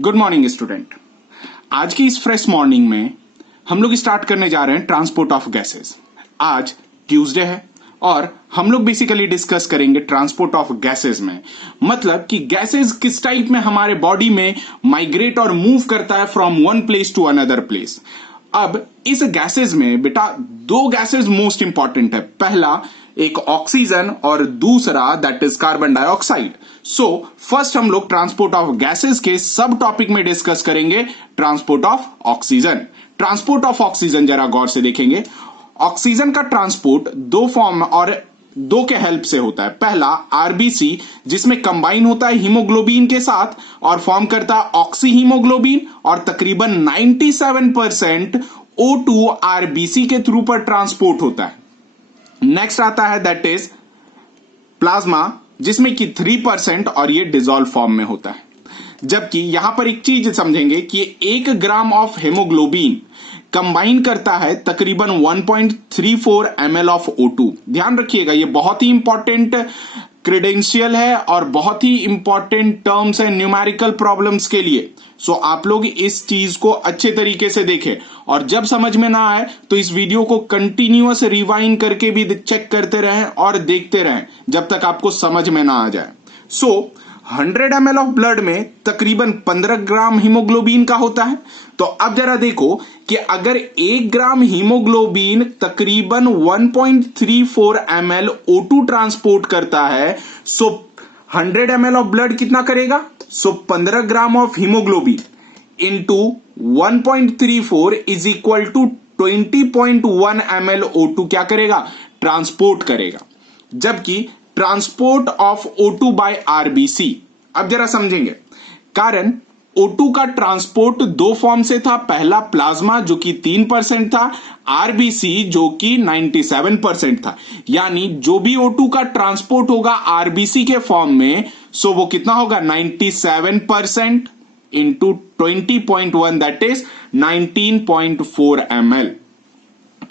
Good morning student. आज की इस फ्रेश मॉर्निंग में हम लोग स्टार्ट करने जा रहे हैं ट्रांसपोर्ट ऑफ गैसेस। आज ट्यूसडे है और हम लोग बेसिकली डिस्कस करेंगे ट्रांसपोर्ट ऑफ गैसेस में, मतलब कि गैसेस किस टाइप में हमारे बॉडी में माइग्रेट और मूव करता है from one place to another place. अब इस गैसेस में बेटा दो गैसेस मोस्ट इंपॉर्टेंट है, पहला एक ऑक्सीजन और दूसरा that is carbon dioxide. So first हम लोग ट्रांसपोर्ट ऑफ गैसेस के सब टॉपिक में डिस्कस करेंगे transport of oxygen. Transport of oxygen जरा गौर से देखेंगे। ऑक्सीजन का ट्रांसपोर्ट दो फॉर्म और दो के हेल्प से होता है। पहला आरबीसी जिसमें कंबाइन होता है हीमोग्लोबिन के साथ और फॉर्म करता है ऑक्सी हीमोग्लोबिन और तकरीबन 97% O2 आरबीसी के थ्रू पर ट्रांसपोर्ट होता है। नेक्स्ट आता है दैट इज प्लाज्मा जिसमें कि 3% और ये डिजोल्व फॉर्म में होता है। जबकि यहां पर एक चीज समझेंगे कि 1 ग्राम ऑफ हेमोग्लोबिन कंबाइन करता है तकरीबन 1.34 ml ऑफ O2। ध्यान रखिएगा ये बहुत ही इंपॉर्टेंट क्रेडेंशियल है और बहुत ही इंपॉर्टेंट टर्म्स है न्यूमेरिकल प्रॉब्लम्स के लिए। सो आप लोग इस चीज को अच्छे तरीके से देखें और जब समझ में ना आए तो इस वीडियो को कंटिन्यूअस रिवाइंड करके भी चेक करते रहें और देखते रहें जब तक आपको समझ में ना आ जाए। सो 100 ml ऑफ ब्लड में तकरीबन 15 ग्राम हीमोग्लोबिन का होता है। तो अब जरा देखो कि अगर 1 ग्राम हीमोग्लोबिन तकरीबन 1.34 ml O2 ट्रांसपोर्ट करता है, सो 100 ml ऑफ ब्लड कितना करेगा? So 15 gram of haemoglobin into 1.34 is equal to 20.1 ml O2 क्या करेगा? ट्रांसपोर्ट करेगा। जबकि transport of O2 bye RBC, अब जरा समझेंगे कारण O2 का ट्रांसपोर्ट दो फॉर्म से था, पहला प्लाज्मा जो कि 3% था, आरबीसी जो कि 97% था। यानी जो भी O2 का ट्रांसपोर्ट होगा आरबीसी के फॉर्म में, सो वो कितना होगा? 97% इंटू 20.1 दैट इज 19.4 ml।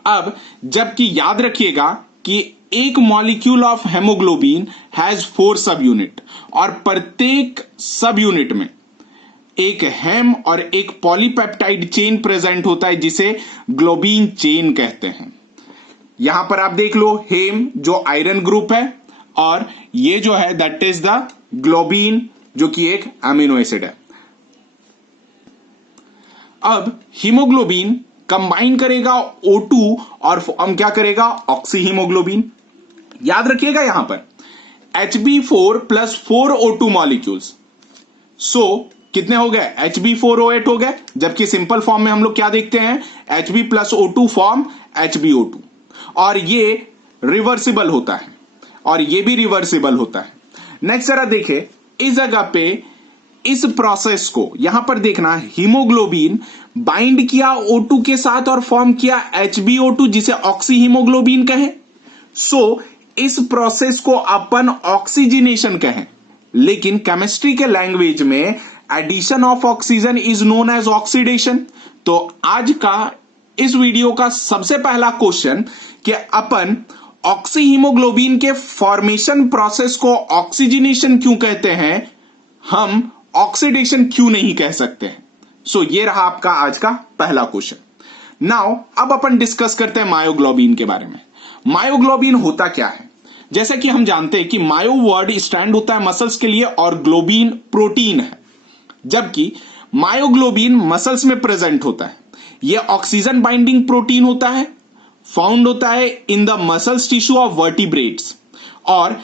अब जबकि याद रखिएगा कि एक मॉलिक्यूल ऑफ हेमोग्लोबिन हैज 4 सब यूनिट और प्रत्येक सब यूनिट में एक हेम और एक पॉलीपेप्टाइड चेन प्रेजेंट होता है जिसे ग्लोबिन चेन कहते हैं। यहां पर आप देख लो हेम जो आयरन ग्रुप है और ये जो है दैट इज द ग्लोबिन जो कि एक अमीनो एसिड है। अब हीमोग्लोबिन कंबाइन करेगा O2 और फॉर्म क्या करेगा? Oxy haemoglobin. याद रखिएगा यहां पर Hb4 प्लस 4 O2 मॉलिक्यूल्स, सो कितने हो गए? Hb4O8 हो गए। जबकि सिंपल फॉर्म में हम लोग क्या देखते हैं? Hb plus O2 form HbO2 और ये रिवर्सिबल होता है और ये भी रिवर्सिबल होता है। नेक्स्ट जरा देखे इस जगह पे इस प्रोसेस को यहां पर देखना, हीमोग्लोबिन बाइंड किया O2 के साथ और फॉर्म किया HbO2 जिसे ऑक्सी हीमोग्लोबिन कहें। सो इस प्रोसेस को अपन ऑक्सीजनेशन कहें, लेकिन केमिस्ट्री के लैंग्वेज में addition of oxygen is known as oxidation. तो आज का इस वीडियो का सबसे पहला क्वेश्चन कि अपन ऑक्सी हीमोग्लोबिन के फॉर्मेशन प्रोसेस को ऑक्सीजनेशन क्यों कहते हैं, हम ऑक्सीडेशन क्यों नहीं कह सकते हैं। सो ये रहा आपका आज का पहला क्वेश्चन। नाउ अब अपन डिस्कस करते हैं मायोग्लोबिन के बारे में। मायोग्लोबिन होता क्या है? जैसा कि हम जानते हैं कि मायो वर्ड स्टैंड होता है मसल्स के लिए और ग्लोबिन प्रोटीन है, जबकि मायोग्लोबिन मसल्स में प्रेजेंट होता है। यह ऑक्सीजन बाइंडिंग प्रोटीन होता है, फाउंड होता है in the muscles tissue of vertebrates और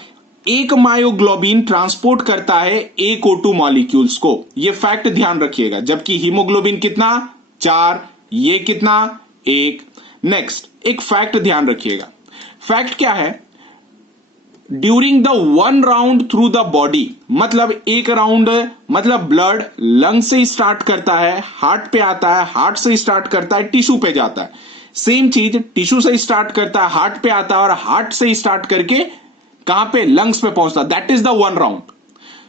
एक मायोग्लोबिन ट्रांसपोर्ट करता है एक O2 मॉलिक्यूल्स को। यह फैक्ट ध्यान रखिएगा। जबकि हीमोग्लोबिन कितना? 4, ये कितना? 1। नेक्स्ट एक फैक्ट ध्यान रखिएगा। फैक्ट क्या है? During the 1 round through the body, मतलब एक राउंड मतलब ब्लड लंग से स्टार्ट करता है, हार्ट पे आता है, हार्ट से स्टार्ट करता है, टिश्यू पे जाता है। सेम चीज टिश्यू से स्टार्ट करता है, हार्ट पे आता है और हार्ट से स्टार्ट करके कहां पे? लंग्स पे पहुंचता है। That is the 1 round.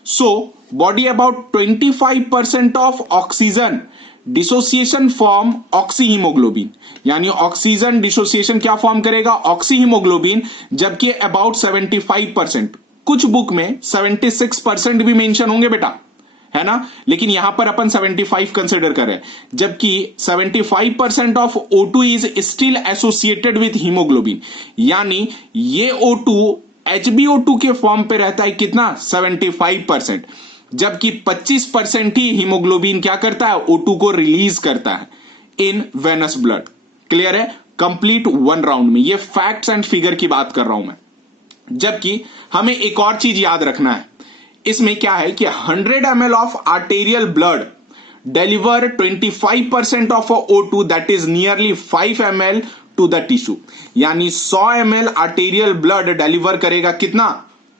So body about 25% of oxygen dissociation form oxy haemoglobin, यानी ऑक्सीजन डिसोसिएशन क्या फॉर्म करेगा? Oxy haemoglobin. जबकि अबाउट 75%, कुछ बुक में 76% भी मेंशन होंगे बेटा, है ना, लेकिन यहां पर अपन 75 कंसिडर करें, जबकि 75% of O2 is still associated with haemoglobin, यानी ये O2 HbO2 के फॉर्म पे रहता है कितना, 75%, जबकि 25% ही हीमोग्लोबिन क्या करता है, O2 को रिलीज करता है इन वेनस ब्लड। क्लियर है, कंप्लीट वन राउंड में। ये फैक्ट्स एंड फिगर की बात कर रहा हूं मैं। जबकि हमें एक और चीज याद रखना है, इसमें क्या है कि 100 ml of arterial blood deliver 25% of O2, that is nearly 5 ml to the tissue, यानी 100 ml आर्टेरियल ब्लड डिलीवर करेगा कितना,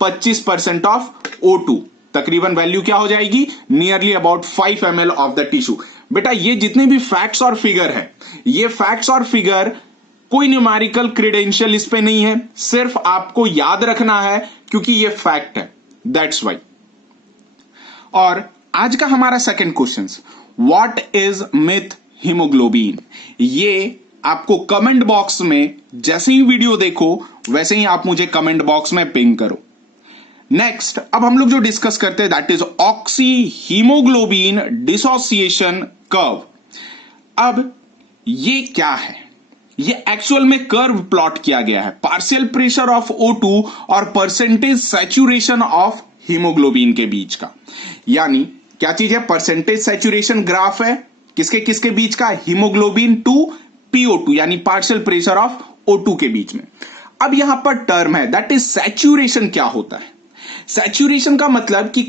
25% ऑफ O2, तकरीबन वैल्यू क्या हो जाएगी, nearly about 5 ml of the tissue. बेटा ये जितने भी फैक्ट्स और फिगर है, ये फैक्ट्स और फिगर कोई न्यूमेरिकल क्रेडेंशियल इस पे नहीं है, सिर्फ आपको याद रखना है क्योंकि ये फैक्ट है, दैट्स वाई। और आज का हमारा second question, what is myth haemoglobin, ये आपको कमेंट बॉक्स में जैसे ही वीडियो देखो वैसे ही आप मुझे कमेंट बॉक्स में पिंग करो। नेक्स्ट अब हम लोग जो डिस्कस करते हैं that is oxy haemoglobin dissociation curve. अब ये क्या है, ये एक्चुअल में कर्व प्लॉट किया गया है, पार्शियल प्रेशर ऑफ O2 और परसेंटेज सैचुरेशन ऑफ हीमोग्लोबिन के बीच का। यानी क्या चीज है, परसेंटेज सैचुरेशन ग्राफ है किसके किसके बीच का, हीमोग्लोबिन टू PO2 यानी पार्शियल प्रेशर ऑफ O2 के बीच में। अब यहां पर टर्म है दैट इज सैचुरेशन। क्या होता है सैचुरेशन का मतलब कि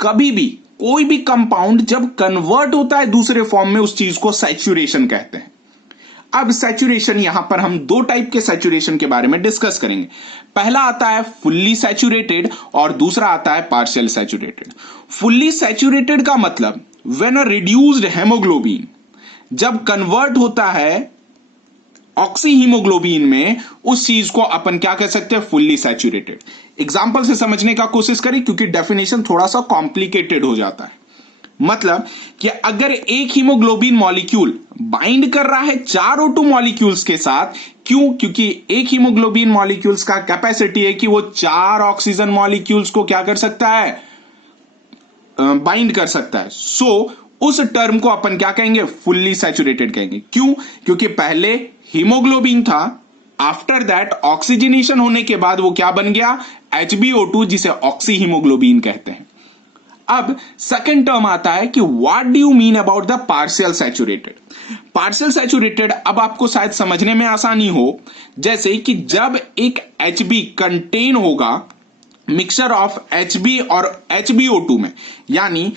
कभी भी कोई भी कंपाउंड जब कन्वर्ट होता है दूसरे फॉर्म में, उस चीज को सैचुरेशन कहते हैं। अब सैचुरेशन यहां पर हम दो टाइप के सैचुरेशन के बारे में डिस्कस करेंगे। पहला आता है फुल्ली सैचुरेटेड और दूसरा आता है पार्शियल सैचुरेटेड। फुल्ली सैचुरेटेड का मतलब व्हेन अ रिड्यूस्ड हेमोग्लोबिन जब कन्वर्ट होता है ऑक्सी हीमोग्लोबिन में, उस चीज को अपन क्या कह सकते हैं, फुल्ली सैचुरेटेड। एग्जांपल से समझने का कोशिश करें क्योंकि डेफिनेशन थोड़ा सा कॉम्प्लिकेटेड हो जाता है। मतलब कि अगर एक हीमोग्लोबिन मॉलिक्यूल बाइंड कर रहा है 4 O2 मॉलिक्यूल्स के साथ, क्यों, क्योंकि एक हीमोग्लोबिन मॉलिक्यूल्स का कैपेसिटी है कि वो 4 ऑक्सीजन मॉलिक्यूल्स को क्या कर सकता है, बाइंड कर सकता है। सो उस टर्म को अपन क्या कहेंगे, फुल्ली सैचुरेटेड कहेंगे। क्यों, क्योंकि पहले हीमोग्लोबिन था, आफ्टर दैट ऑक्सीजनेशन होने के बाद वो क्या बन गया, HbO2, जिसे ऑक्सी हीमोग्लोबिन कहते हैं। अब सेकंड टर्म आता है कि what do you mean about the partial saturated. Partial saturated अब आपको शायद समझने में आसानी हो, जैसे कि जब एक Hb कंटेन होगा मिक्सचर ऑफ Hb और HbO2 में, यानी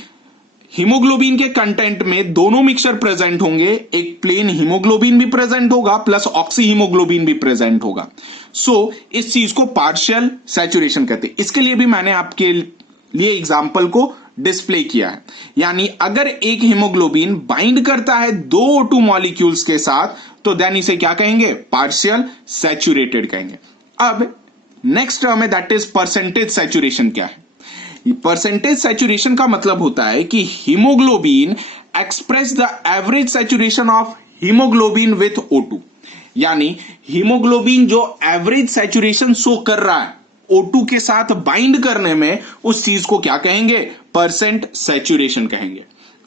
हीमोग्लोबिन के कंटेंट में दोनों मिक्सचर प्रेजेंट होंगे, एक प्लेन हीमोग्लोबिन भी प्रेजेंट होगा प्लस ऑक्सी हीमोग्लोबिन भी प्रेजेंट होगा। सो इस चीज को पार्शियल सैचुरेशन कहते हैं। इसके लिए भी मैंने आपके लिए एग्जाम्पल को डिस्प्ले किया है। यानी अगर एक हीमोग्लोबिन बाइंड करता है 2 O2 मॉलिक्यूल्स के साथ, तो देन इसे क्या कहेंगे, पार्शियल सैचुरेटेड कहेंगे। अब नेक्स्ट टर्म है दैट इज परसेंटेज सैचुरेशन। क्या है परसेंटेज सैचुरेशन का मतलब होता है कि haemoglobin express the average saturation of haemoglobin with O2, यानी हीमोग्लोबिन जो एवरेज सैचुरेशन शो कर रहा है O2 के साथ बाइंड करने में, उस चीज को क्या कहेंगे, परसेंट सैचुरेशन कहेंगे।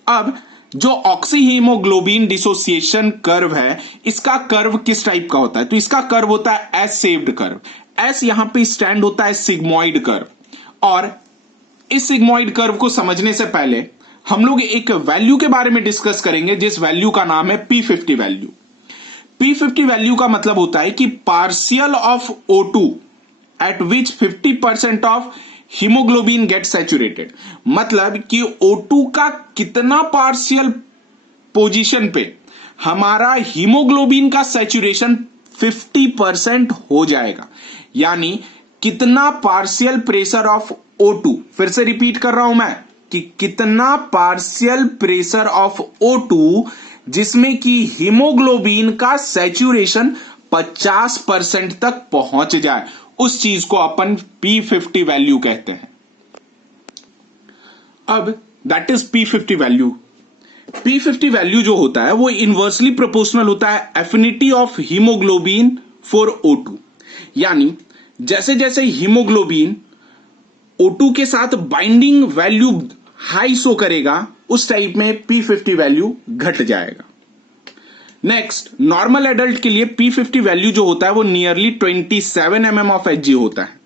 अब जो ऑक्सी हीमोग्लोबिन डिसोसिएशन कर्व है, इसका कर्व किस टाइप का होता है, तो इसका कर्व होता है एस शेप्ड कर्व। एस यहां पे स्टैंड होता है सिग्मोइड कर्व, और इस सिग्मोइड कर्व को समझने से पहले हम लोग एक वैल्यू के बारे में डिस्कस करेंगे, जिस वैल्यू का नाम है P50 वैल्यू। P50 वैल्यू का मतलब होता है कि partial of O2 eight which 50% of haemoglobin gate saturated. मतलब कि O2 का कितना पार्शियल पोजीशन पे हमारा हीमोग्लोबिन का सैचुरेशन 50% हो जाएगा, यानी कितना पार्शियल प्रेशर ऑफ O2, फिर से रिपीट कर रहा हूं मैं कि कितना पार्शियल प्रेशर ऑफ O2 जिसमें कि हीमोग्लोबिन का सैचुरेशन 50% तक पहुंच जाए, उस चीज को अपन P50 वैल्यू कहते हैं। अब that is P50 value. P50 value जो होता है वो इनवर्सली प्रोपोर्शनल होता है affinity of haemoglobin for O2, यानी जैसे जैसे हीमोग्लोबिन O2 के साथ बाइंडिंग वैल्यू हाई शो करेगा उस टाइप में P50 वैल्यू घट जाएगा। नेक्स्ट, नॉर्मल एडल्ट के लिए P50 वैल्यू जो होता है वो नियरली 27 mm ऑफ Hg होता है,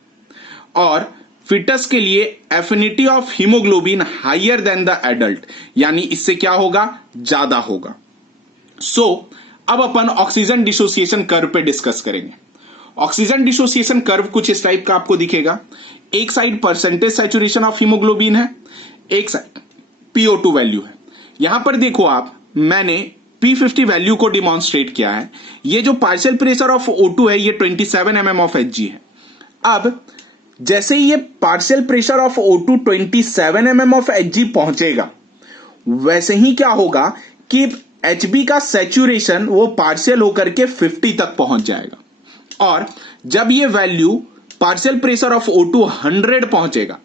और फिटस के लिए affinity of haemoglobin higher than the adult, यानी इससे क्या होगा, ज्यादा होगा। अब अपन ऑक्सीजन डिसोसिएशन कर्व पे डिस्कस करेंगे। ऑक्सीजन डिसोसिएशन कर्व कुछ इस टाइप का आपको दिखेगा। एक side percentage saturation of haemoglobin है, एक साइड PO2 वैल्यू है। यहां पर देखो आप, मैंने P50 वैल्यू को डिमॉन्स्ट्रेट किया है। ये जो पार्शियल प्रेशर ऑफ O2 है ये 27 mm ऑफ Hg है। अब जैसे ही ये partial pressure of O2 27 mm of Hg पहुंचेगा, वैसे ही क्या होगा कि Hb का सैचुरेशन वो पार्शियल होकर के 50 तक पहुंच जाएगा, और जब ये value partial pressure of O2 100 पहुंचेगा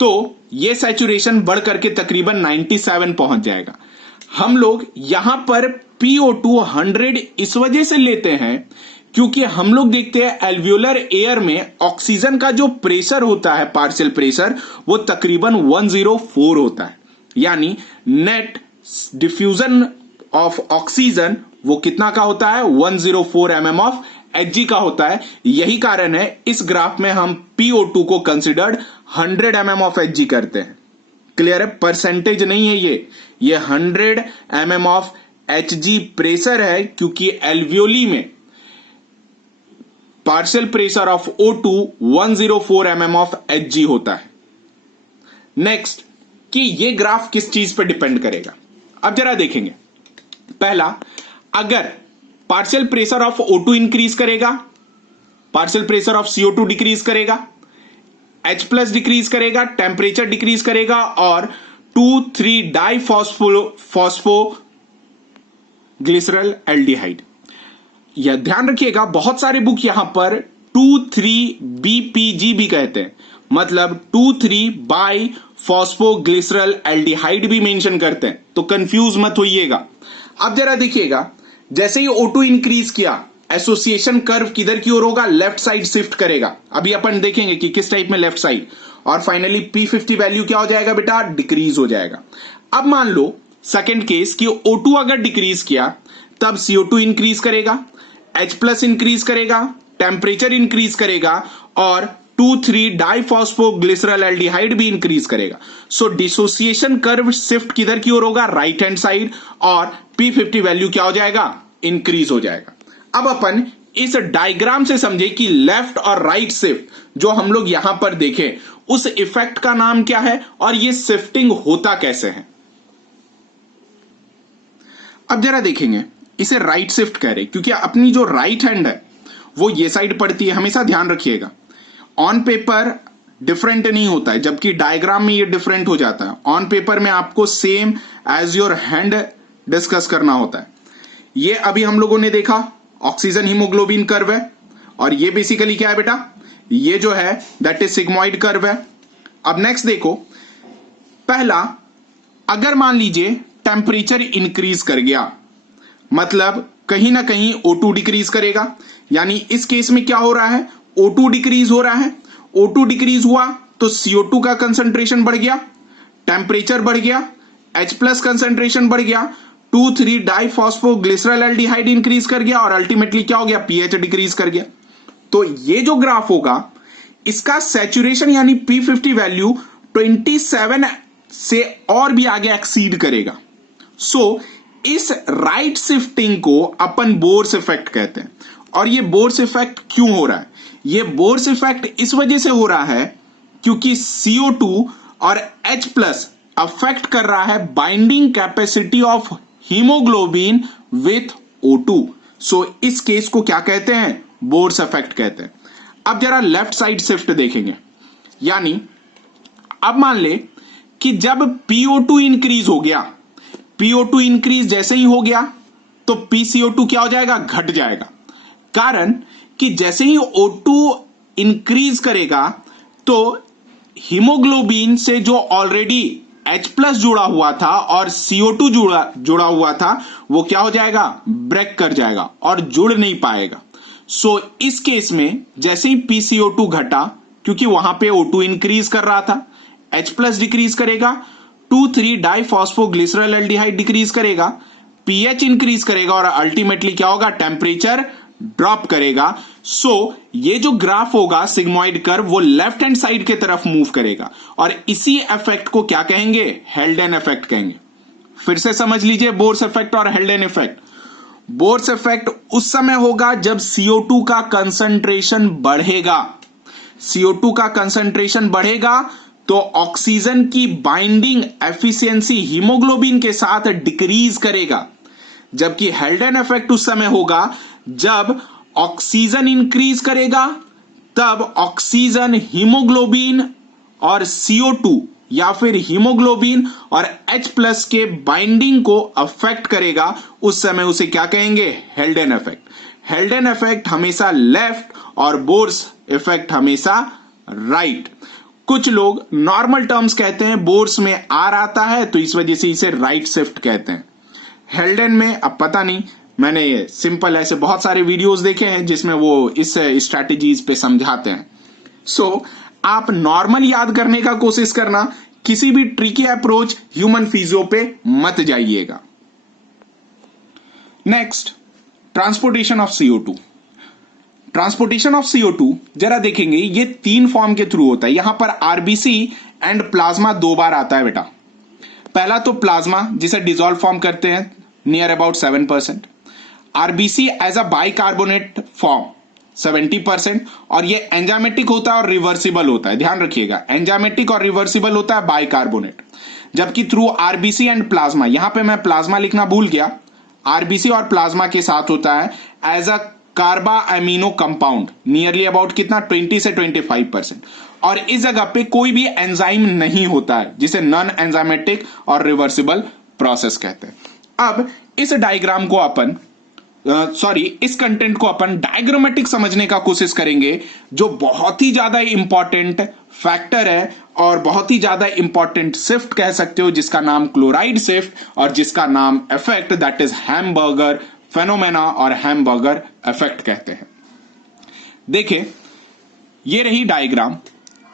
तो ये सैचुरेशन बढ़ करके तकरीबन 97 पहुंच जाएगा। हम लोग यहां पर PO2 100 इस वजह से लेते हैं क्योंकि हम लोग देखते हैं एल्वियोलर एयर में ऑक्सीजन का जो प्रेशर होता है, पार्शियल प्रेशर, वो तकरीबन 104 होता है, यानी नेट डिफ्यूजन ऑफ ऑक्सीजन वो कितना का होता है, 104 mm ऑफ Hg का होता है। यही कारण है इस ग्राफ में हम PO2 को कंसिडर्ड 100 mm ऑफ Hg करते हैं। क्लियर है, परसेंटेज नहीं है ये 100 mm ऑफ Hg प्रेशर है, क्योंकि एल्वियोली में partial pressure of O2 104 mm of Hg होता है। नेक्स्ट, कि ये ग्राफ किस चीज पे डिपेंड करेगा, अब जरा देखेंगे। पहला, अगर partial pressure of O2 increase करेगा, partial pressure of CO2 decrease करेगा, H प्लस डिक्रीज करेगा, टेम्परेचर डिक्रीज करेगा, और 2,3 डाइफॉस्फो ग्लिसरल एल्डिहाइड। यह ध्यान रखिएगा, बहुत सारे बुक यहां पर 2,3-BPG भी कहते हैं, मतलब 2,3 बाई फॉस्फोग्लिसरल एल्डिहाइड भी मेंशन करते हैं, तो कंफ्यूज मत होइएगा। अब जरा देखिएगा, जैसे ही O2 इंक्रीज किया, एसोसिएशन कर्व किधर की ओर होगा, लेफ्ट साइड शिफ्ट करेगा। अभी अपन देखेंगे कि किस टाइप में लेफ्ट साइड, और फाइनली P50 वैल्यू क्या हो जाएगा बेटा, डिक्रीज हो जाएगा। अब मान लो सेकंड केस कि O2 अगर डिक्रीज किया तब CO2 इंक्रीज करेगा, H प्लस इंक्रीज करेगा, टेम्परेचर इंक्रीज करेगा, और 2,3 डाइफॉस्फोग्लिसरल एल्डिहाइड भी इंक्रीज करेगा। सो डिसोसिएशन कर्व शिफ्ट किधर की ओर होगा, राइट हैंड साइड, और P50 वैल्यू क्या हो जाएगा, इंक्रीज हो जाएगा। अब अपन इस डायग्राम से समझे कि लेफ्ट और राइट शिफ्ट जो हम लोग यहां पर देखें, उस इफेक्ट का नाम क्या है और ये शिफ्टिंग होता कैसे है। अब जरा देखेंगे, इसे राइट शिफ्ट कह रहे क्योंकि अपनी जो राइट हैंड है वो ये साइड पड़ती है, हमेशा ध्यान रखिएगा। ऑन पेपर डिफरेंट नहीं होता है, जबकि डायग्राम में ये डिफरेंट हो जाता है। ऑन पेपर में आपको same as your hand discuss करना होता है। ये अभी हम लोगों ने देखा ऑक्सीजन हीमोग्लोबिन कर्व है, और ये बेसिकली क्या है बेटा, ये जो है दैट इज सिग्मोइड कर्व है। अब नेक्स्ट देखो, पहला, अगर मान लीजिए टेम्परेचर इंक्रीज कर गया, मतलब कहीं ना कहीं O2 डिक्रीज करेगा, यानी इस केस में क्या हो रहा है, O2 डिक्रीज हो रहा है। O2 डिक्रीज हुआ तो CO2 का कंसंट्रेशन बढ़ गया, टेम्परेचर बढ़ गया, H प्लस कंसंट्रेशन बढ़ गया, 2,3 डाइफॉस्फोग्लिसरल एल्डिहाइड इंक्रीज कर गया, और अल्टीमेटली क्या हो गया, pH डिक्रीज कर गया। तो ये जो ग्राफ होगा, इसका सैचुरेशन यानी P50 वैल्यू 27 से और भी आगे एक्सीड करेगा। सो इस राइट शिफ्टिंग को अपन बोर्स इफेक्ट कहते हैं। और ये बोर्स इफेक्ट क्यों हो रहा है, ये बोर्स इफेक्ट इस वजह से हो रहा है क्योंकि CO2 और H प्लस अफेक्ट कर रहा है binding capacity of haemoglobin with O2। सो इस केस को क्या कहते हैं, बोर्स इफेक्ट कहते हैं। अब जरा लेफ्ट साइड शिफ्ट देखेंगे, यानी अब मान ले कि जब PO2 इंक्रीज हो गया, PO2 इंक्रीज जैसे ही हो गया तो PCO2 क्या हो जाएगा, घट जाएगा। कारण कि जैसे ही O2 इंक्रीज करेगा तो हीमोग्लोबिन से जो ऑलरेडी H प्लस जुड़ा हुआ था और CO2 जुड़ा हुआ था, वो क्या हो जाएगा, ब्रेक कर जाएगा और जुड़ नहीं पाएगा। सो इस केस में जैसे ही PCO2 घटा, क्योंकि वहां पे O2 इंक्रीज कर रहा था, H प्लस डिक्रीज करेगा, 2,3 डाइफॉस्फोग्लिसरॉल्डिहाइड डिक्रीज करेगा, पीएच इंक्रीज करेगा और अल्टीमेटली क्या होगा, टेम्परेचर ड्रॉप करेगा। सो ये जो ग्राफ होगा सिग्मोइड कर्व वो लेफ्ट हैंड साइड के तरफ मूव करेगा और इसी इफेक्ट को क्या कहेंगे, हेल्डेन इफेक्ट कहेंगे। फिर से समझ लीजिए बोर्स इफेक्ट और हेल्डेन इफेक्ट। बोर्स इफेक्ट उस समय होगा जब CO2 का कंसंट्रेशन बढ़ेगा। CO2 का कंसंट्रेशन बढ़ेगा तो ऑक्सीजन की बाइंडिंग एफिशिएंसी हीमोग्लोबिन के साथ डिक्रीज करेगा, जबकि हेल्डेन इफेक्ट उस समय होगा जब ऑक्सीजन इंक्रीज करेगा, तब ऑक्सीजन हीमोग्लोबिन और CO2 या फिर हीमोग्लोबिन और H+ के बाइंडिंग को अफेक्ट करेगा। उस समय उसे क्या कहेंगे, हेल्डेन इफेक्ट। हेल्डेन इफेक्ट हमेशा लेफ्ट और बोर्स इफेक्ट हमेशा राइट। कुछ लोग नॉर्मल टर्म्स कहते हैं, बोर्स में आर आता है तो इस वजह से इसे राइट शिफ्ट कहते हैं। हेल्डेन में अब पता नहीं, मैंने ये सिंपल ऐसे बहुत सारे वीडियोस देखे हैं जिसमें वो इस स्ट्रैटेजीज पे समझाते हैं। सो आप नॉर्मल याद करने का कोशिश करना, किसी भी ट्रिकी अप्रोच ह्यूमन फिजियो पे मत जाइएगा। Next, transportation of CO2। Transportation of CO2 जरा देखेंगे, ये 3 फॉर्म के थ्रू होता है। यहां पर आरबीसी एंड प्लाज्मा 2 बार आता है बेटा। पहला तो प्लाज्मा जिसे डिसॉल्व फॉर्म करते हैं near about 7%, RBC as a bicarbonate form 70%, और ये एंजाइमेटिक होता है और रिवर्सिबल होता है। ध्यान रखिएगा, एंजाइमेटिक और रिवर्सिबल होता है बाइकार्बोनेट। जबकि थ्रू आरबीसी एंड प्लाज्मा, यहां पे मैं प्लाज्मा लिखना भूल गया, आरबीसी और प्लाज्मा के साथ होता है as a carbo amino compound nearly about कितना, 20 से 25%। और इस जगह पे कोई भी एंजाइम नहीं होता है, जिसे नॉन एंजाइमेटिक और रिवर्सिबल प्रोसेस कहते हैं। अब इस डायग्राम को अपन इस कंटेंट को अपन डायग्रामेटिक समझने का कोशिश करेंगे, जो बहुत ही ज्यादा इंपॉर्टेंट फैक्टर है और बहुत ही ज्यादा इंपॉर्टेंट शिफ्ट कह सकते हो, जिसका नाम क्लोराइड शिफ्ट और जिसका नाम effect that is hamburger phenomena और हैमबर्गर इफेक्ट कहते हैं। देखिए ये रही डायग्राम।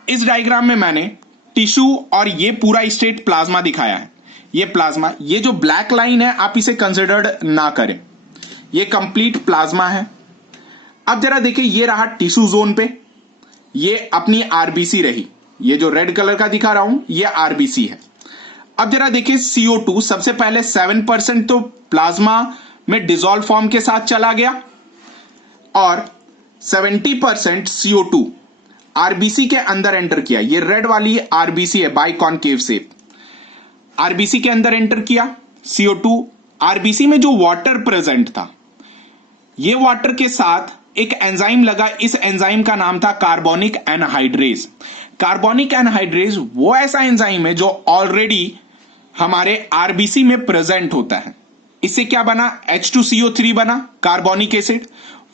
इस डायग्राम में मैंने टिश्यू और ये पूरा स्टेट प्लाज्मा दिखाया है। ये प्लाज्मा, ये जो ब्लैक लाइन है आप इसे कंसिडर्ड ना करें, ये कंप्लीट प्लाज्मा है। अब जरा देखिए, ये रहा टिश्यू जोन पे, ये अपनी आरबीसी रही, ये जो रेड कलर का दिखा रहा हूं ये आरबीसी है। अब जरा देखिए CO2 सबसे पहले 7% तो प्लाज्मा में डिसॉल्व फॉर्म के साथ चला गया और 70% CO2 आरबीसी के अंदर एंटर किया। ये रेड वाली आरबीसी है, बाइकॉनकेव शेप, आरबीसी के अंदर एंटर किया CO2। आरबीसी में जो वाटर प्रेजेंट था, ये वाटर के साथ एक एंजाइम लगा, इस एंजाइम का नाम था कार्बोनिक एनहाइड्रेज। कार्बोनिक एनहाइड्रेज वो ऐसा एंजाइम है जो ऑलरेडी हमारे आरबीसी में प्रेजेंट होता है। इससे क्या बना, H2CO3 बना, कार्बोनिक एसिड।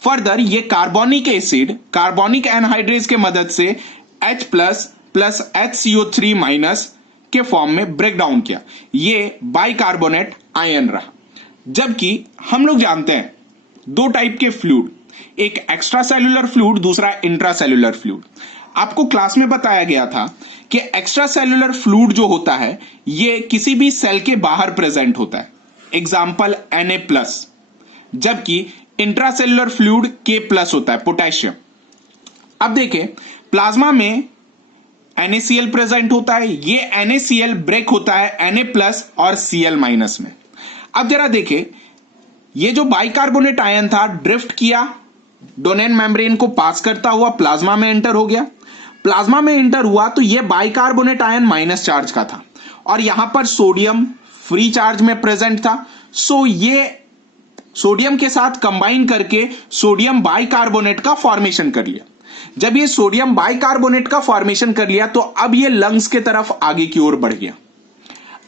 फर्दर ये कार्बोनिक एसिड कार्बोनिक एनहाइड्रेज के मदद से H+ प्लस HCO3- के फॉर्म में ब्रेक डाउन किया, ये बाइकार्बोनेट आयन रहा। जबकि हम लोग जानते हैं 2 टाइप के फ्लूइड, एक एक्स्ट्रा सेल्यूलर फ्लूइड, दूसरा इंट्रा सेल्यूलर फ्लूइड। आपको क्लास में बताया गया था कि एक्स्ट्रा सेल्यूलर फ्लूइड जो होता है ये किसी भी सेल के बाहर प्रेजेंट होता है, एग्जाम्पल Na+, जबकि इंट्रासेल्युलर फ्लूइड K+ होता है, पोटेशियम। अब देखें प्लाज्मा में NaCl प्रेजेंट होता है, ये NaCl ब्रेक होता है Na+ और Cl- में। अब जरा देखें, ये जो बाइकार्बोनेट आयन था ड्रिफ्ट किया, डोनेन मेम्ब्रेन को पास करता हुआ प्लाज्मा में एंटर हो गया। प्लाज्मा में एंटर हुआ तो ये बाइकार्बोनेट आयन माइनस चार्ज का था और यहां पर सोडियम फ्री चार्ज में प्रेजेंट था। सो ये सोडियम के साथ कंबाइन करके सोडियम बाइकार्बोनेट का फॉर्मेशन कर लिया। जब ये सोडियम बाइकार्बोनेट का फॉर्मेशन कर लिया तो अब ये लंग्स के तरफ आगे की ओर बढ़ गया।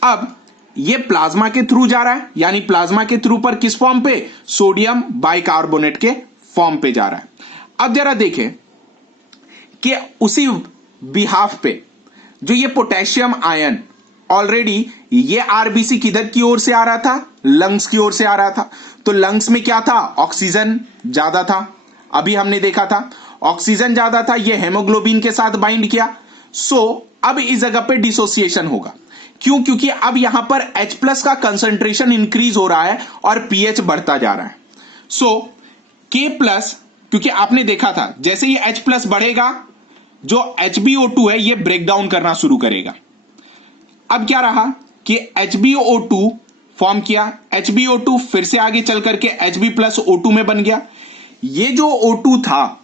अब ये प्लाज्मा के थ्रू जा रहा है, यानी प्लाज्मा के थ्रू पर किस फॉर्म पे, सोडियम बाइकार्बोनेट के फॉर्म पे जा रहा है। अब जरा देखें कि उसी बिहाफ पे जो ये पोटेशियम आयन ऑलरेडी ये आरबीसी किधर की ओर से आ रहा था, लंग्स की ओर से आ रहा था। तो लंग्स में क्या था, ऑक्सीजन ज्यादा था, अभी हमने देखा था ऑक्सीजन ज्यादा था, ये हेमोग्लोबिन के साथ बाइंड किया। सो अब इस जगह पे डिसोसिएशन होगा क्यों? क्योंकि अब यहां पर H प्लस का कंसंट्रेशन इंक्रीज हो रहा है और पीएच बढ़ता जा रहा है। सो K प्लस, क्योंकि आपने देखा था जैसे ही H प्लस बढ़ेगा जो HbO2 है ये ब्रेक डाउन करना शुरू करेगा। अब क्या रहा कि HbO2 फॉर्म किया, HbO2 फिर से आगे चल करके Hb प्लस O2 में बन गया। ये जो O2 था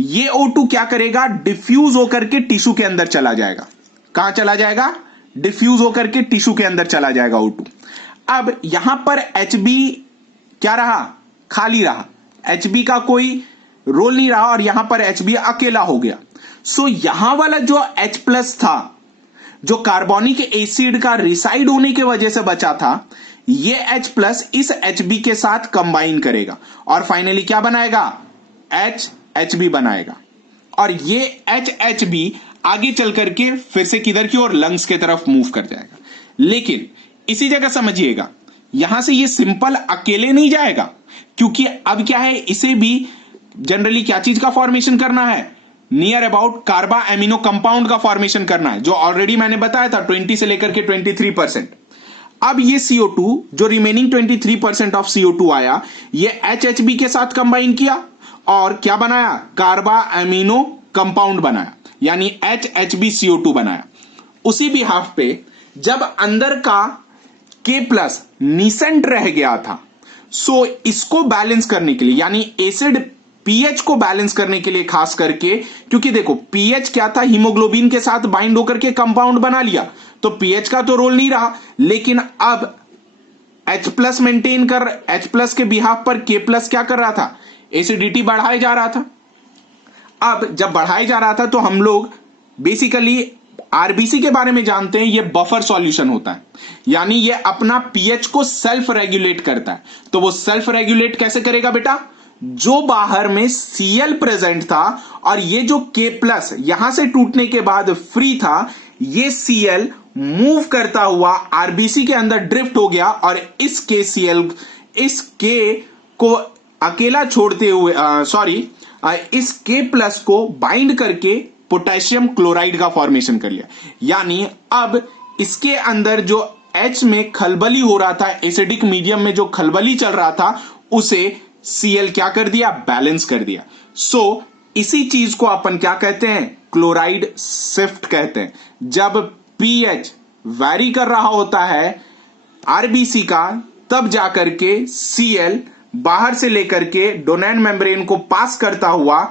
ये O2 क्या करेगा, डिफ्यूज होकर के टिश्यू के अंदर चला जाएगा। कहां चला जाएगा? डिफ्यूज होकर के टिश्यू के अंदर चला जाएगा O2। अब यहां पर Hb क्या रहा? खाली रहा, Hb का कोई रोल नहीं रहा और यहां पर Hb अकेला हो गया। सो यहां वाला जो H प्लस था जो कार्बोनिक एसिड का रिसाइड होने की वजह से बचा था, ये H प्लस इस Hb के साथ कंबाइन करेगा और फाइनली क्या बनाएगा? HHb बनाएगा। और ये HHb आगे चल करके फिर से किधर की ओर? लंग्स की तरफ मूव कर जाएगा। लेकिन इसी जगह समझिएगा, यहां से ये सिंपल अकेले नहीं जाएगा, क्योंकि अब क्या है, इसे भी जनरली क्या चीज का फॉर्मेशन करना है? नियर अबाउट कार्बा एमिनो कंपाउंड का फॉर्मेशन करना है, जो ऑलरेडी मैंने बताया था 20 से लेकर के 23%। अब ये CO2 जो रिमेनिंग 23% ऑफ CO2 आया, ये HHb के साथ कंबाइन किया और क्या बनाया? कार्बा एमिनो कंपाउंड बनाया, यानी HHbCO2 बनाया। उसी बिहाफ पे जब अंदर का K प्लस निसेंट रह गया था, सो इसको बैलेंस करने के लिए, यानी एसिड पीएच को बैलेंस करने के लिए खास करके, क्योंकि देखो पीएच क्या था, हीमोग्लोबिन के साथ बाइंड होकर के कंपाउंड बना लिया, तो पीएच का तो रोल नहीं रहा। लेकिन अब H प्लस मेंटेन कर, H प्लस के बिहाफ पर K प्लस क्या कर रहा था? एसिडिटी बढ़ाए जा रहा था। अब जब बढ़ाए जा रहा था तो हम लोग बेसिकली आरबीसी के बारे में जानते हैं, ये बफर सॉल्यूशन होता है, यानी ये अपना पीएच को सेल्फ रेगुलेट करता है। तो वो सेल्फ रेगुलेट कैसे करेगा बेटा? जो बाहर में Cl प्रेजेंट था और ये जो K प्लस यहां से टूटने के बाद फ्री था, ये Cl मूव करता हुआ आरबीसी के अंदर ड्रिफ्ट हो गया और इस K को अकेला छोड़ते हुए इस K प्लस को बाइंड करके पोटेशियम क्लोराइड का फॉर्मेशन कर लिया। यानी अब इसके अंदर जो H में खलबली हो रहा था, एसिडिक मीडियम में जो खलबली चल रहा था, उसे Cl क्या कर दिया? बैलेंस कर दिया। सो इसी चीज को अपन क्या कहते हैं? क्लोराइड शिफ्ट कहते हैं। जब पीएच वैरी कर रहा होता है आरबीसी का, तब जाकर के Cl बाहर से लेकर के डोनेन मेम्ब्रेन को पास करता हुआ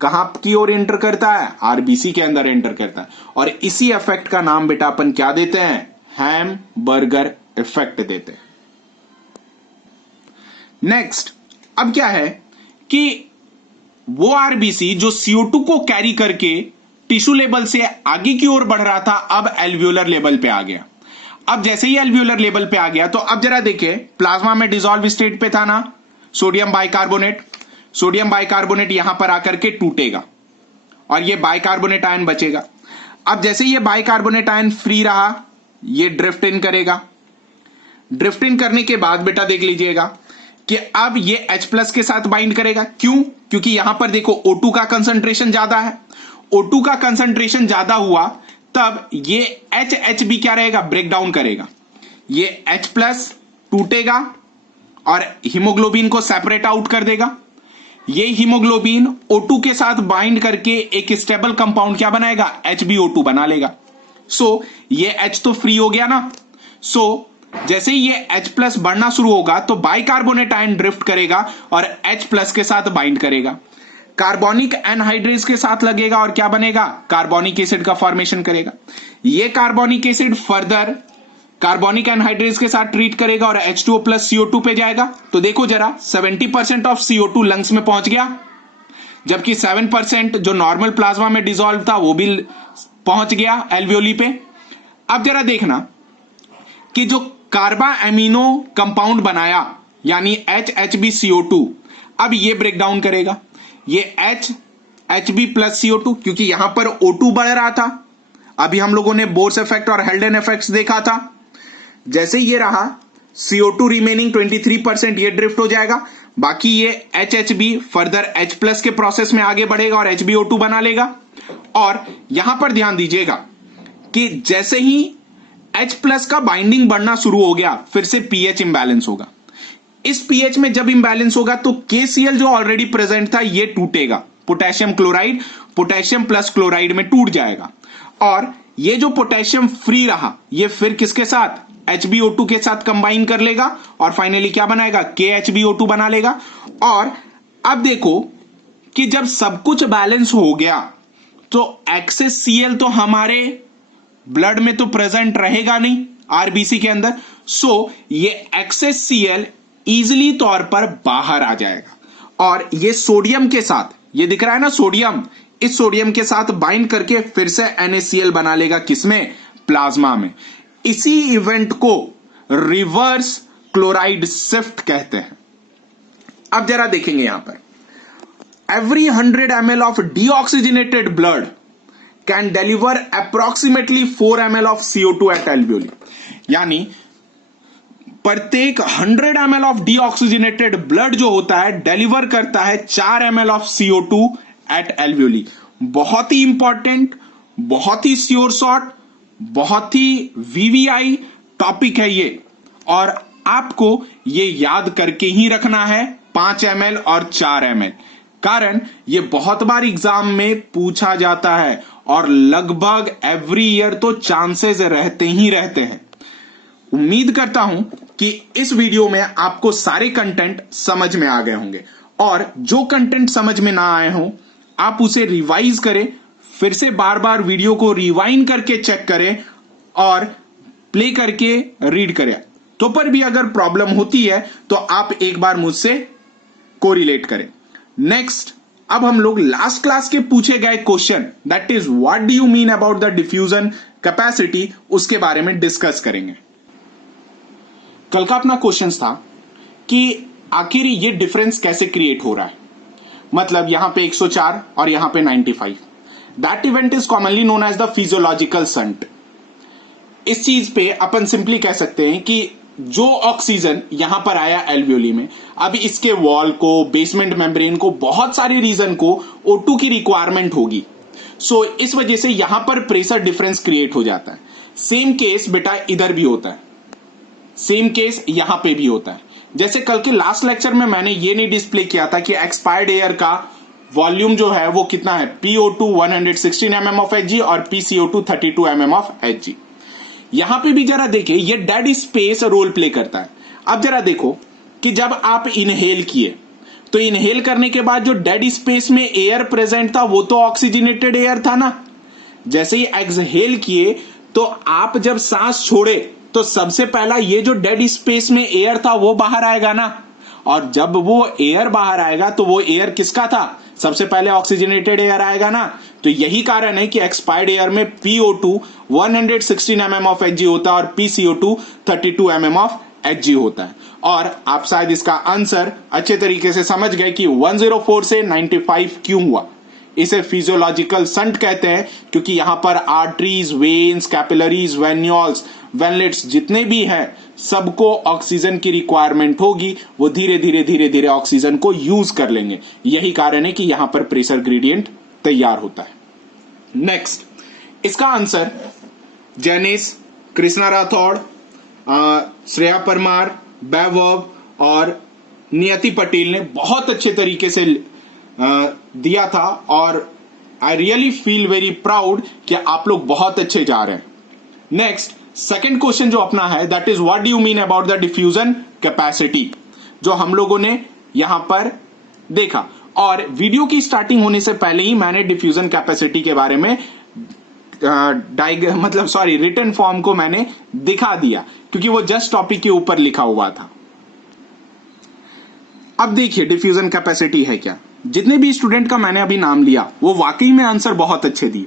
कहां की ओर एंटर करता है? आरबीसी के अंदर एंटर करता है। और इसी इफेक्ट का नाम बेटा अपन क्या देते हैं? हैमबर्गर इफेक्ट देते हैं। नेक्स्ट, अब क्या है कि वो आरबीसी जो CO2 को कैरी करके टिश्यू लेवल से आगे की ओर बढ़ रहा था, अब एल्वियोलर लेवल पे आ गया। अब जैसे ही एल्वियोलर लेवल पे आ गया तो अब जरा देखिए, प्लाज्मा में डिसॉल्व स्टेट पे था ना सोडियम बाइकार्बोनेट, सोडियम बाइकार्बोनेट यहां पर आकर के टूटेगा और ये बाइकार्बोनेट आयन बचेगा। अब जैसे ये बाइकार्बोनेट आयन फ्री रहा, ये ड्रिफ्ट इन करेगा। ड्रिफ्ट इन करने के बाद बेटा देख लीजिएगा कि अब ये H प्लस के साथ बाइंड करेगा। क्यों? क्योंकि यहां पर देखो O2 का कंसंट्रेशन ज्यादा है। O2 का कंसंट्रेशन ज्यादा हुआ तब ये HHb क्या रहेगा? ब्रेक डाउन करेगा। ये H प्लस टूटेगा और हीमोग्लोबिन को सेपरेट आउट कर देगा। ये हीमोग्लोबिन O2 के साथ बाइंड करके एक स्टेबल कंपाउंड क्या बनाएगा? HbO2 बना लेगा। सो ये H तो फ्री हो गया ना। सो जैसे ही ये H प्लस बढ़ना शुरू होगा तो बाइकार्बोनेट आयन ड्रिफ्ट करेगा और H प्लस के साथ बाइंड करेगा, कार्बोनिक एनहाइड्रेज के साथ लगेगा और क्या बनेगा? कार्बोनिक एसिड का फॉर्मेशन करेगा। ये carbonic acid further carbonic anhydrase के साथ ट्रीट करेगा और H2O प्लस CO2 पे जाएगा। तो देखो जरा, 70% ऑफ CO2 लंग्स में पहुंच गया, जबकि 7% जो नॉर्मल प्लाज्मा में डिसॉल्व था वो भी पहुंच गया एल्वियोली पे। अब जरा देखना कि जो कार्बा एमिनो कंपाउंड बनाया यानी HHbCO2, अब ये ब्रेक डाउन करेगा। ये HHb प्लस CO2, क्योंकि यहां पर O2 बढ़ रहा था। अभी हम लोगों ने बोर्स इफेक्ट और हेल्डेन इफेक्ट्स देखा था। जैसे ये रहा CO2 रिमेनिंग 23%, ये ड्रिफ्ट हो जाएगा। बाकी ये HHb फर्दर H प्लस के प्रोसेस में आगे बढ़ेगा और HbO2 बना लेगा। और यहां पर ध्यान दीजिएगा कि जैसे ही H प्लस का बाइंडिंग बढ़ना शुरू हो गया, फिर से पीएच इंबैलेंस होगा। इस पीएच में जब इंबैलेंस होगा तो KCl जो ऑलरेडी प्रेजेंट था ये टूटेगा, potassium chloride potassium plus chloride में टूट जाएगा, और ये जो पोटेशियम फ्री रहा ये फिर किसके साथ, HbO2 के साथ कंबाइन कर लेगा और फाइनली क्या बनाएगा, KHbO2 बना लेगा। और अब देखो कि जब सब कुछ बैलेंस हो गया तो एक्सेस Cl तो हमारे ब्लड में तो प्रेजेंट रहेगा नहीं आरबीसी के अंदर, सो ये एक्सेस Cl इजिली तौर पर बाहर आ जाएगा और ये सोडियम के साथ, ये दिख रहा है ना सोडियम, इस सोडियम के साथ बाइंड करके फिर से NaCl बना लेगा, किसमें, प्लाज्मा में। इसी इवेंट को रिवर्स क्लोराइड शिफ्ट कहते हैं। अब जरा देखेंगे यहां पर, every 100 ml of deoxygenated blood can deliver approximately 4 ml of CO2 at alveoli। यानी प्रत्येक 100 ml of deoxygenated blood जो होता है डिलीवर करता है 4 ml of CO2 at alveoli। बहुत ही इंपॉर्टेंट, बहुत ही श्योर शॉट, बहुत ही VVI टॉपिक है ये, और आपको ये याद करके ही रखना है 5 ml और 4 ml, कारण ये बहुत बार एग्जाम में पूछा जाता है और लगभग एवरी ईयर तो चांसेस रहते ही रहते हैं। उम्मीद करता हूं कि इस वीडियो में आपको सारे कंटेंट समझ में आ गए होंगे, और जो कंटेंट समझ में ना आए हो आप उसे रिवाइज करें, फिर से बार बार वीडियो को रिवाइंड करके चेक करें और प्ले करके रीड करें। तो पर भी अगर प्रॉब्लम होती है तो आप एक बार मुझसे कोरिलेट करें। नेक्स्ट, अब हम लोग लास्ट क्लास के पूछे गए question, that is what do you mean about the diffusion capacity, उसके बारे में डिस्कस करेंगे। कल का अपना क्वेश्चन था कि आखिर ये डिफरेंस कैसे क्रिएट हो रहा है, मतलब यहां पे 104 और यहां पे 95। That event is commonly known as the physiological shunt. इस चीज पे अपन सिंपली कह सकते हैं कि जो ऑक्सीजन यहां पर आया एल्वियोली में, अब इसके वॉल को, बेसमेंट मेम्ब्रेन को, बहुत सारे रीजन को O2 की रिक्वायरमेंट होगी, सो इस वजह से यहां पर प्रेशर डिफरेंस क्रिएट हो जाता है। सेम केस बेटा इधर भी होता है, सेम केस यहां पे भी होता है। जैसे कल के लास्ट लेक्चर में मैंने ये नहीं डिस्प्ले किया था कि एक्सपायर्ड एयर का वॉल्यूम जो है वो कितना है, PO2 116 mm of Hg और PCO2 32 mm of Hg। यहां पे भी जरा देखिए ये डेड स्पेस रोल प्ले करता है। अब जरा देखो कि जब आप इनहेल किए तो इनहेल करने के बाद जो डेड स्पेस में एयर प्रेजेंट था वो तो ऑक्सीजनेटेड एयर था ना। जैसे ही एक्सहेल किए तो आप जब सांस छोड़े तो सबसे पहला ये जो डेड स्पेस में एयर था वो बाहर आएगा ना, और जब वो एयर बाहर आएगा तो वो एयर किसका था, सबसे पहले ऑक्सीजनेटेड एयर आएगा ना। तो यही कारण है कि एक्सपायर्ड एयर में PO2 116 mm of Hg होता है और PCO2 32 mm of Hg होता है। और आप शायद इसका आंसर अच्छे तरीके से समझ गए कि 104 से 95 क्यों हुआ। इसे फिजियोलॉजिकल शंट कहते हैं क्योंकि यहां पर arteries, veins, capillaries, venules, veinlets जितने भी हैं सबको ऑक्सीजन की रिक्वायरमेंट होगी, वो धीरे धीरे धीरे धीरे ऑक्सीजन को यूज कर लेंगे। यही कारण है कि यहां पर प्रेशर ग्रेडियंट तैयार होता है। नेक्स्ट, इसका आंसर जेनिस, कृष्णा राठौड़, श्रेया परमार, वैभव और नियति पटेल ने बहुत अच्छे तरीके से दिया था, और I really feel very proud कि आप लोग बहुत अच्छे जा रहे हैं। नेक्स्ट, सेकेंड क्वेश्चन जो अपना है that is what do you mean about the diffusion capacity, जो हम लोगों ने यहां पर देखा। और वीडियो की स्टार्टिंग होने से पहले ही मैंने डिफ्यूजन कैपेसिटी के बारे में रिटन फॉर्म को मैंने दिखा दिया क्योंकि वो जस्ट टॉपिक के ऊपर लिखा हुआ था। अब देखिए डिफ्यूजन कैपेसिटी है क्या। जितने भी स्टूडेंट का मैंने अभी नाम लिया वो वाकई में आंसर बहुत अच्छे दिए।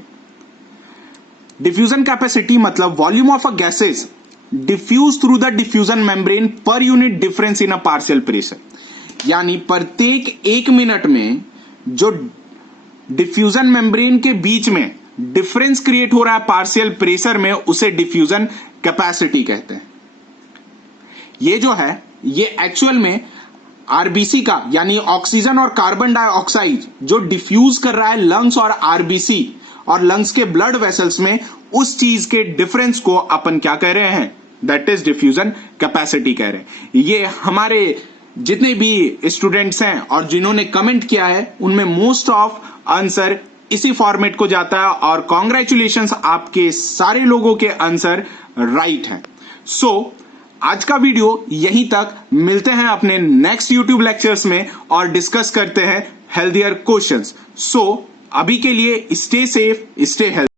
डिफ्यूजन कैपेसिटी मतलब volume of a gases diffuse through the diffusion membrane per unit difference in a partial pressure, यानी प्रत्येक 1 मिनट में जो डिफ्यूजन मेम्ब्रेन के बीच में डिफरेंस क्रिएट हो रहा है पार्शियल प्रेशर में, उसे डिफ्यूजन कैपेसिटी कहते हैं। ये जो है ये एक्चुअल में आरबीसी का यानी ऑक्सीजन और कार्बन डाइऑक्साइड जो डिफ्यूज कर रहा है लंग्स और आरबीसी और लंग्स के ब्लड वेसल्स में, उस चीज के डिफरेंस को अपन क्या कह रहे हैं, दैट इज डिफ्यूजन कैपेसिटी कह रहे हैं। ये हमारे जितने भी स्टूडेंट्स हैं और जिन्होंने कमेंट किया है उनमें मोस्ट ऑफ आंसर इसी फॉर्मेट को जाता है और कॉन्ग्रेचुलेशंस, आपके सारे लोगों के आंसर राइट हैं। सो आज का वीडियो यहीं तक, मिलते हैं अपने नेक्स्ट यूट्यूब लेक्चर्स में और डिस्कस करते हैं हेल्थियर क्वेश्चंस। सो अभी के लिए स्टे सेफ, स्टे हेल्थी।